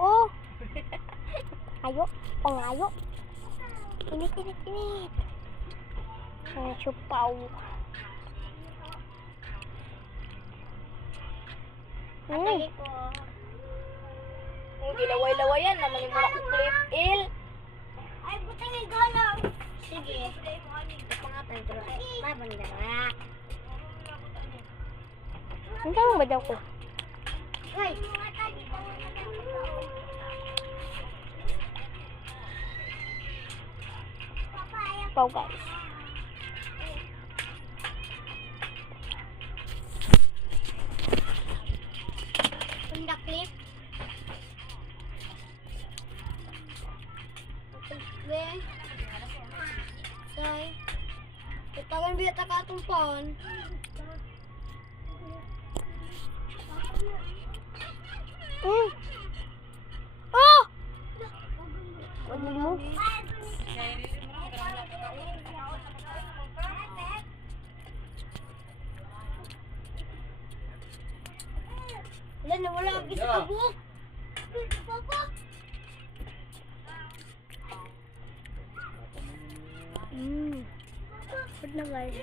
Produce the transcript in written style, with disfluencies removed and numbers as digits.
Oh! Ayo. Ayo. Init. Chupaw. Kung gilaway-lawayan naman yung mga clip il. Ay, butang yung galaw. Sige. Pangatay ko. Mabanda na. Hanggang ba daw ko? Ay. Pau guys. Punda clip. Say. Itagan biya ta katong pon. Oh! Wala mo. Wala na wala ang isa ka buhok. Good na guys.